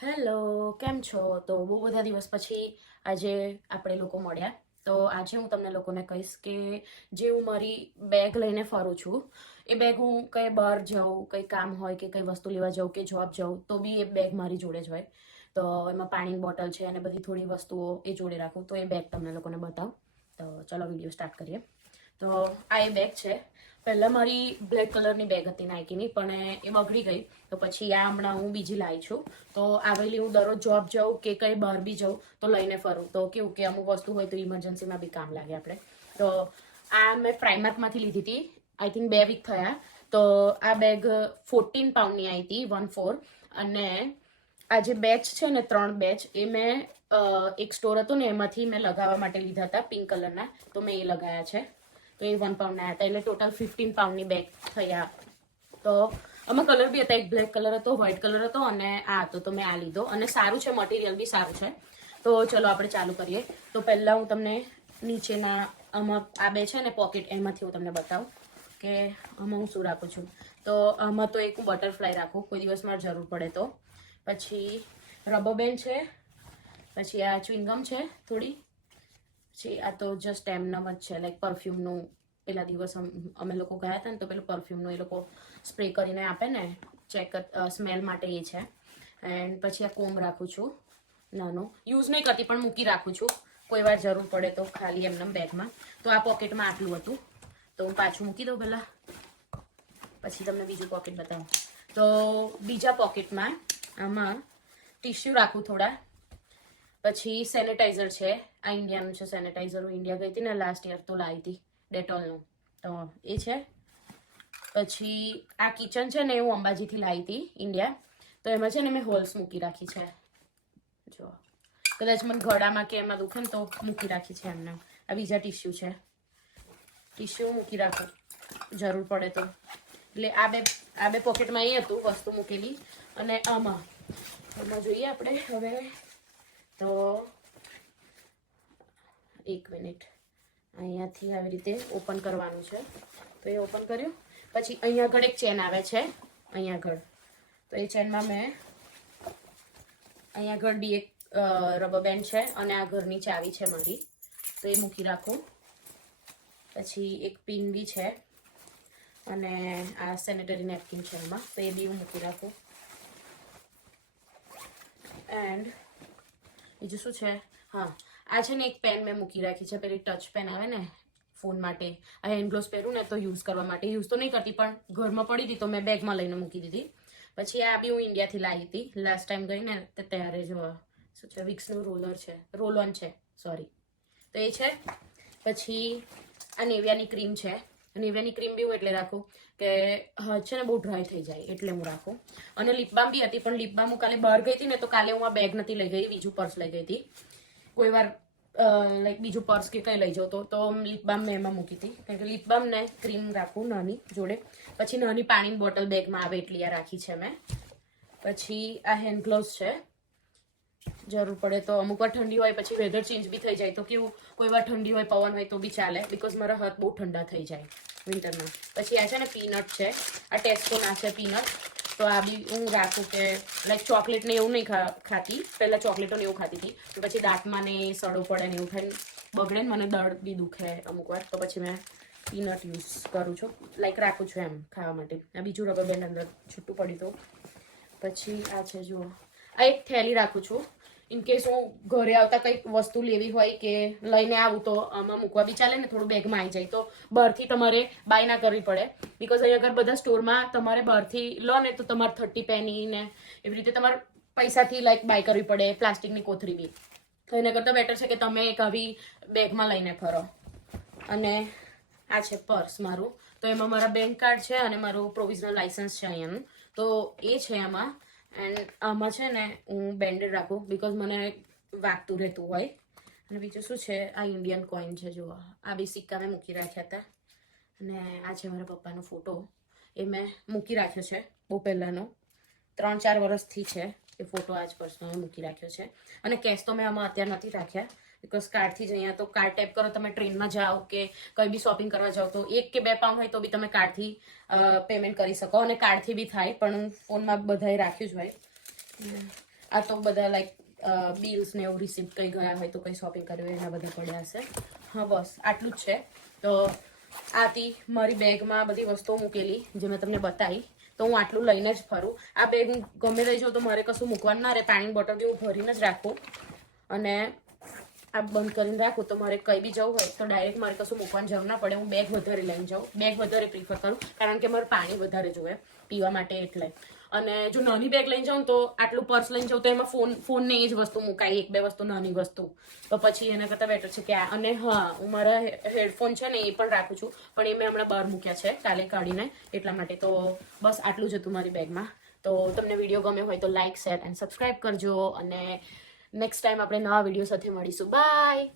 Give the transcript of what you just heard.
Hello, કેમ છો? તો બહુ બધા દિવસ પછી આજે આપણે લોકો મળ્યા. તો આજે હું તમને લોકોને કહીશ કે જે હું મારી બેગ લઈને ફરું છું, એ બેગ હું કંઈ બહાર જાઉં, કંઈ કામ હોય કે કંઈ વસ્તુ લેવા જાઉં કે જોબ જાઉં, તો બી એ બેગ મારી જોડે જ હોય. તો એમાં પાણીની બોટલ છે અને બધી થોડી વસ્તુઓ એ જોડે રાખું. તો એ બેગ તમને લોકોને બતાવું. તો ચલો વીડિયો સ્ટાર્ટ કરીએ. તો આ એ બેગ છે. પહેલાં મારી બ્લેક કલરની બેગ હતી નાઇકીની પણ એ બગડી ગઈ. તો પછી આ હમણાં હું બીજી લાવી છું. તો આવેલી હું દરરોજ જોબ જાઉં કે કંઈ બહાર બી જાઉં, તો લઈને ફરું. તો કેવું કે અમુક વસ્તુ હોય તો ઇમરજન્સીમાં બી કામ લાગે આપણે. તો આ મેં પ્રાઇમાર્કમાંથી લીધી હતી. આઈ થિંક બે વીક થયા. તો આ બેગ ફોર્ટીન પાઉન્ડની આવી હતી વન ફોર અને આ જે બેચ છે ને ત્રણ બેચ એ મેં એક સ્ટોર હતો ને, એમાંથી મેં લગાવવા માટે લીધા હતા પિંક કલરના તો મેં એ લગાવ્યા છે. તો એ વન પાઉન્ડના હતા. એટલે ટોટલ ફિફ્ટીન પાઉન્ડની બેગ થયા. તો આમાં કલર બી હતા. એક બ્લેક કલર હતો વ્હાઇટ કલર હતો અને આ હતો. તો મેં આ લીધો. અને સારું છે મટીરિયલ બી સારું છે. તો ચલો આપણે ચાલુ કરીએ. તો પહેલાં હું તમને નીચેના આમાં આ બે છે ને પોકેટ એમાંથી હું તમને બતાવું કે આમાં હું શું રાખું છું. તો આમાં તો એક હું બટરફ્લાય રાખું. કોઈ દિવસ મારે જરૂર પડે તો. પછી રબર બેન્ડ છે. પછી આ ચ્વિંગમ છે થોડી. પછી આ તો જસ્ટ એમનામ જ છે લાઈક પરફ્યુમનું પેલા દિવસ અમ- લોકો ગયા હતા ને તો પેલું પરફ્યુમનું એ લોકો સ્પ્રે કરીને આપે ને ચેક સ્મેલ માટે એ છે. એન્ડ પછી આ કોમ રાખું છું, નાનો. યુઝ નહીં કરતી, પણ મૂકી રાખું છું. કોઈ વાર જરૂર પડે તો ખાલી એમનેમ બેગમાં. તો આ પોકેટમાં આટલું હતું. તો હું પાછું મૂકી દઉં પહેલાં. પછી તમને બીજું પોકેટ બતાવું. તો બીજા પોકેટમાં આમાં ટીશ્યુ રાખું થોડા. પછી સેનેટાઈઝર છે, આ ઇન્ડિયાનું છે સેનેટાઈઝર, હું ઇન્ડિયા ગઈ હતી ને લાસ્ટ યર તો લાવી હતી ડેટોલનું. તો એ છે. પછી આ કિચન છે ને એ હું અંબાજીથી લાવી હતી ઇન્ડિયા. તો એમાં છે ને મેં હોલ્સ મૂકી રાખી છે. જો. કદાચ મને ગળામાં કે એમાં દુખે ને તો મૂકી રાખી છે એમને. આ બીજા ટીશ્યુ છે. ટીશ્યુ મૂકી રાખો. જરૂર પડે તો. એટલે આ બે આ બે પોકેટમાં એ હતું વસ્તુ મૂકેલી. અને આમાં એમાં જોઈએ આપણે હવે. તો એક મિનિટ. અહીંયાથી આવી રીતે ઓપન કરવાનું છે. તો એ ઓપન કર્યું. પછી અહીંયા આગળ એક ચેન આવે છે. અહીંયા આગળ. તો એ ચેનમાં મેં અહીંયા આગળ બી એક રબર બેન્ડ છે અને આ ઘરની ચાવી છે મારી. તો એ મૂકી રાખું. પછી એક પિન બી છે અને આ સેનેટરી નેપકિન છે એમાં. તો એ બી હું મૂકી રાખું. એન્ડ બીજું શું છે? હા. આ છે ને એક પેન મેં મૂકી રાખી છે. પેલી ટચ પેન આવે ને ફોન માટે. આ હેન્ડગ્લોવ્સ પહેરું ને તો યુઝ કરવા માટે. યુઝ તો નહીં કરતી, પણ ઘરમાં પડી હતી તો મેં બેગમાં લઈને મૂકી દીધી. પછી આ બી હું ઇન્ડિયાથી લાવી હતી. લાસ્ટ ટાઈમ ગઈ ને ત્યારે જો શું છે વિક્સનું રોલર છે. રોલ ઓન છે. સોરી તો એ છે. પછી આ નેવિયાની ક્રીમ છે. નેવિયાની ક્રીમ બી હું એટલે રાખું કે છે ને બહુ ડ્રાય થઈ જાય એટલે હું રાખું. અને લિપ બામ બી હતી, પણ લીપબામ હું કાલે બહાર ગઈ હતી ને તો કાલે હું આ બેગ નથી લઈ ગઈ, બીજું પર્સ લઈ ગઈ હતી. કોઈ વાર લાઈક બીજું પર્સ કે કંઈ લઈ જાઉં તો તો લિપ બામ મેં એમાં મૂકી હતી. કારણ કે લીપબામ ને ક્રીમ રાખું નાની જોડે. પછી નાની પાણીની બોટલ બેગમાં આવે એટલી આ રાખી છે મેં. પછી આ હેન્ડ ગ્લોવ્સ છે. જરૂર પડે તો અમુક વાર ઠંડી હોય, પછી વેધર ચેન્જ બી થઈ જાય. તો કેવું, કોઈ વાર ઠંડી હોય, પવન હોય, તો બી ચાલે. બિકોઝ મારા હાથ બહુ ઠંડા થઈ જાય વિન્ટરમાં પછી આ છે ને પીનટ છે. આ ટેસ્કોના છે પીનટ તો આ બી હું રાખું કે લાઈક ચોકલેટ ને એવું નહીં ખાતી. પહેલાં ચોકલેટો ને એવું ખાતી હતી. પછી દાંતમાં ને સડો પડે ને એવું થાય બગડે ને મને દર્દ બી દુખે અમુક વાર. તો પછી મેં પીનટ યુઝ કરું છું. લાઈક રાખું છું એમ ખાવા માટે. આ બીજું રબર બેન્ડ અંદર છૂટું પડ્યું તો પછી આ છે જુઓ. આ એક થેલી રાખું છું. ઇન કેસ હું ઘરે આવતા કંઈક વસ્તુ લેવી હોય કે લઈને આવું તો આમાં મૂકવા બી ચાલે ને, થોડું બેગમાં આવી જાય. તો બહારથી તમારે બાય ના કરવી પડે. બિકોઝ અહીં અગર બધા સ્ટોરમાં તમારે બહારથી લો ને તો તમારે થર્ટી પેની ને એવી રીતે તમારે પૈસાથી લાઈક બાય કરવી પડે, પ્લાસ્ટિકની કોથળી બી. તો એના કરતાં બેટર છે કે તમે એક આવી બેગમાં લઈને ફરો. અને આ છે પર્સ મારું. તો એમાં મારા બેંક કાર્ડ છે અને મારું પ્રોવિઝનલ લાઇસન્સ છે અહીંયાનું. તો એ છે એમાં એન્ડ આમાં છે ને હું બેન્ડેડ રાખું બિકોઝ મને વાગતું રહેતું હોય. અને બીજું શું છે? આ ઇન્ડિયન કોઈન છે, જુઓ. આ બી સિક્કા મેં મૂકી રાખ્યા હતા. અને આ છે મારા પપ્પાનો ફોટો એ મેં મૂકી રાખ્યો છે બહુ પહેલાંનો. ત્રણ ચાર વર્ષથી છે. એ ફોટો આજ પર્સનલ મેં મૂકી રાખ્યો છે. અને કેશ તો મેં આમાં અત્યારે નથી રાખ્યા બિકોઝ કાર્ડથી જ અહીંયા તો કાર્ડ ટેપ કરો, તમે ટ્રેનમાં જાઓ કે કંઈ બી શોપિંગ કરવા જાઓ તો એક કે બે પાઉન્ડ હોય તો બી તમે કાર્ડથી પેમેન્ટ કરી શકો. અને કાર્ડથી બી થાય, પણ ફોનમાં બધાએ રાખ્યું જ હોય. આ તો બધા લાઈક બિલ્સ ને એવું રિસિપ્ટ કંઈ ગયા હોય તો કંઈ શોપિંગ કર્યું એના બધા પડ્યા હશે. હા, બસ, આટલું જ છે. તો આથી મારી બેગમાં બધી વસ્તુઓ મૂકેલી, જે મેં તમને બતાવી. તો હું આટલું લઈને જ ફરું. આ બેગ હું ગમે રહી જાઉં તો મારે કશું મૂકવાનું ના રહે. પાણી બોટલ બી હું ભરીને જ રાખું. અને આ બંધ કરીને રાખું. તો મારે કંઈ બી જવું હોય તો ડાયરેક્ટ મારે કશું મૂકવાની જરૂર ના પડે. હું બેગ વધારે લઈને જાઉં. બેગ વધારે પ્રિફર કરું. કારણ કે મારે પાણી વધારે જોઈએ પીવા માટે એટલે. અને જો નાની બેગ લઈને જાઉં તો આટલું પર્સ લઈને જાઉં તો એમાં ફોન ફોનને એ જ વસ્તુ મુકાય, એક બે વસ્તુ નાની વસ્તુ. તો પછી એના કરતાં બેટર છે કે આ, અને હા, હું મારા હેડફોન છે ને એ પણ રાખું છું, પણ એ મેં હમણાં બહાર મૂક્યા છે, કાલે કાઢીને, એટલા માટે તો બસ આટલું જ હતું મારી બેગમાં તો તમને વીડિયો ગમે હોય તો લાઇક શેર એન્ડ સબસ્ક્રાઈબ કરજો, અને નેક્સ્ટ ટાઈમ આપણે નવા વીડિયો સાથે મળીશું. બાય